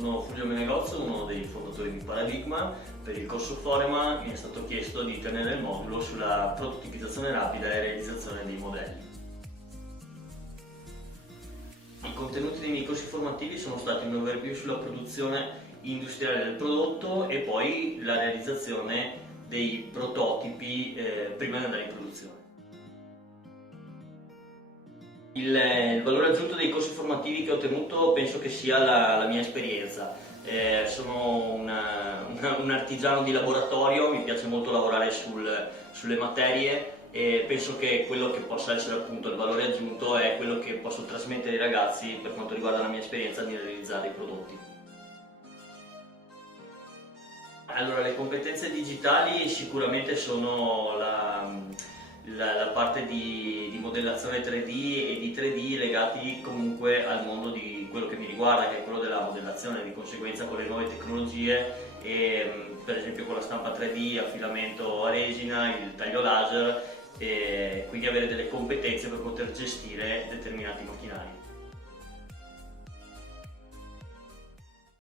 Sono Fulvio Menegozzo, uno dei fondatori di Paradigma. Per il corso Foreman mi è stato chiesto di tenere il modulo sulla prototipizzazione rapida e realizzazione dei modelli. I contenuti dei miei corsi formativi sono stati un overview sulla produzione industriale del prodotto e poi la realizzazione dei prototipi prima di andare in produzione. Il valore aggiunto dei corsi formativi che ho ottenuto penso che sia la mia esperienza. Sono un artigiano di laboratorio, mi piace molto lavorare sulle materie e penso che quello che possa essere appunto il valore aggiunto è quello che posso trasmettere ai ragazzi per quanto riguarda la mia esperienza di realizzare i prodotti. Allora, le competenze digitali sicuramente sono la parte di modellazione 3D e di 3D legati comunque al mondo di quello che mi riguarda, che è quello della modellazione. Di conseguenza con le nuove tecnologie e per esempio con la stampa 3D, affilamento a resina, il taglio laser, e quindi avere delle competenze per poter gestire determinati macchinari.